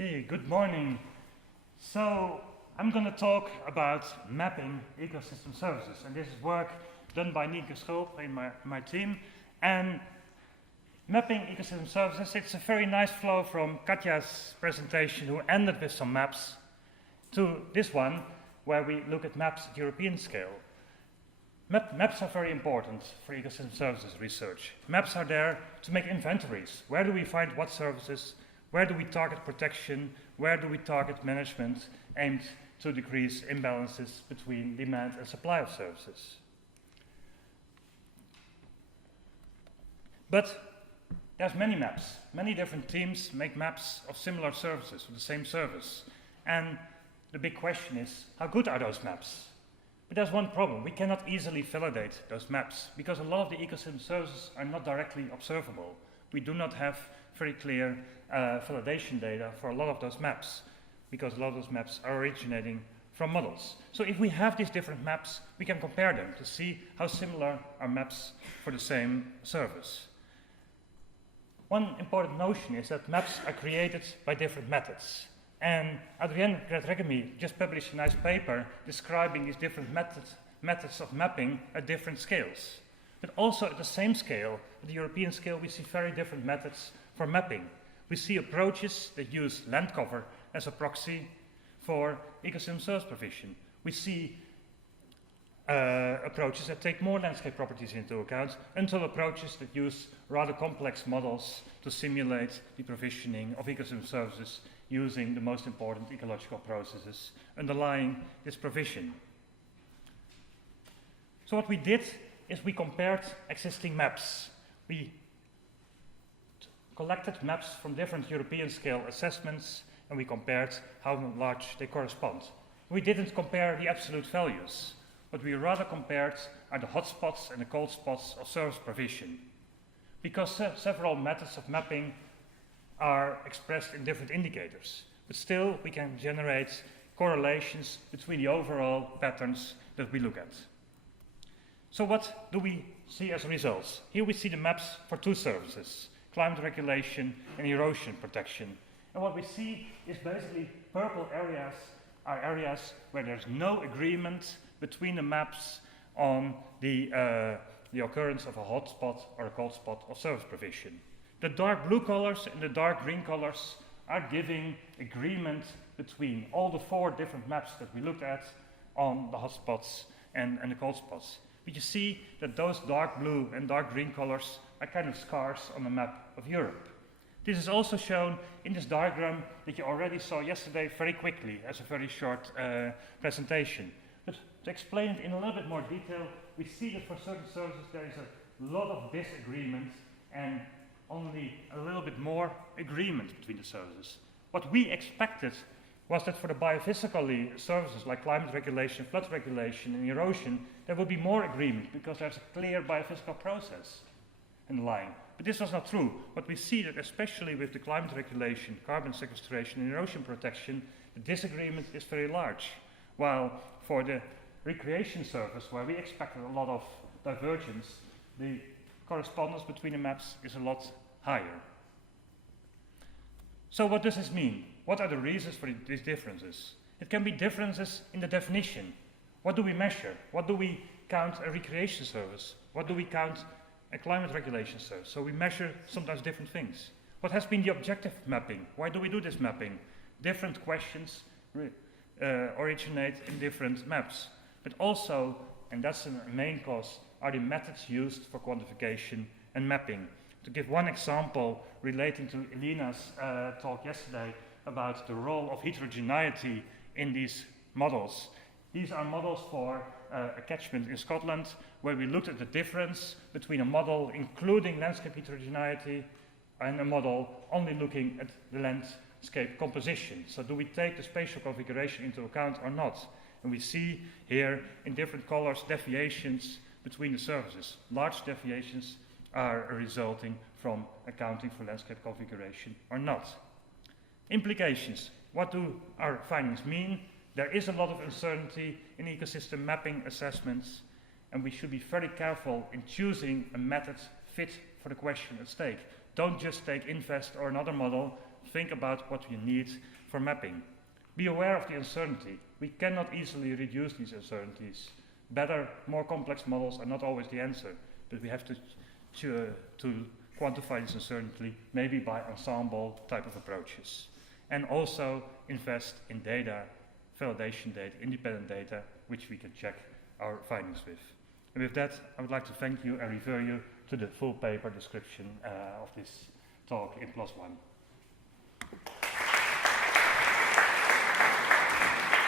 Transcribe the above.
Okay, good morning. So I'm going to talk about mapping ecosystem services, and this is work done by Nienke Schulp in my team. And mapping ecosystem services, it's a very nice flow from Katja's presentation, who ended with some maps, to this one, where we look at maps at European scale. Maps are very important for ecosystem services research. Maps are there to make inventories. Where do we find what services? Where do we target protection? Where do we target management aimed to decrease imbalances between demand and supply of services? But there's many maps. Many different teams make maps of similar services, of the same service. And the big question is, how good are those maps? But there's one problem. We cannot easily validate those maps because a lot of the ecosystem services are not directly observable. We do not have very clear validation data for a lot of those maps because a lot of those maps are originating from models. So if we have these different maps, we can compare them to see how similar are maps for the same service. One important notion is that maps are created by different methods. And Adrienne Gretregemi just published a nice paper describing these different methods of mapping at different scales. But also at the same scale, at the European scale, we see very different methods for mapping. We see approaches that use land cover as a proxy for ecosystem service provision. We see approaches that take more landscape properties into account, until approaches that use rather complex models to simulate the provisioning of ecosystem services using the most important ecological processes underlying this provision. So what we did is we compared existing maps. We collected maps from different European scale assessments and we compared how large they correspond. We didn't compare the absolute values. What we rather compared are the hotspots and the cold spots of service provision. Because several methods of mapping are expressed in different indicators, but still we can generate correlations between the overall patterns that we look at. So what do we see as results? Here we see the maps for two services, climate regulation and erosion protection. And what we see is basically purple areas are areas where there's no agreement between the maps on the occurrence of a hotspot or a cold spot of service provision. The dark blue colors and the dark green colors are giving agreement between all the four different maps that we looked at on the hotspots and the cold spots. But you see that those dark blue and dark green colors are kind of scarce on the map of Europe. This is also shown in this diagram that you already saw yesterday very quickly as a very short presentation. But to explain it in a little bit more detail, we see that for certain services there is a lot of disagreement and only a little bit more agreement between the services. What we expected was that for the biophysical services like climate regulation, flood regulation and erosion, there will be more agreement because there's a clear biophysical process in the line. But this was not true. What we see that especially with the climate regulation, carbon sequestration and erosion protection, the disagreement is very large. While for the recreation service, where we expected a lot of divergence, the correspondence between the maps is a lot higher. So what does this mean? What are the reasons for these differences? It can be differences in the definition. What do we measure? What do we count a recreation service? What do we count a climate regulation service? So we measure sometimes different things. What has been the objective of mapping? Why do we do this mapping? Different questions originate in different maps. But also, and that's the main cause, are the methods used for quantification and mapping. To give one example relating to Elina's talk yesterday about the role of heterogeneity in these models. These are models for a catchment in Scotland where we looked at the difference between a model including landscape heterogeneity and a model only looking at the landscape composition. So do we take the spatial configuration into account or not? And we see here in different colors deviations between the services. Large deviations are resulting from accounting for landscape configuration or not. Implications. What do our findings mean? There is a lot of uncertainty in ecosystem mapping assessments, and we should be very careful in choosing a method fit for the question at stake. Don't just take InVest or another model think about what you need for mapping. Be aware of the uncertainty. We cannot easily reduce these uncertainties. Better, more complex models are not always the answer, but we have to quantify this uncertainty, maybe by ensemble type of approaches. And also invest in data, validation data, independent data, which we can check our findings with. And with that, I would like to thank you and refer you to the full paper description of this talk in +1.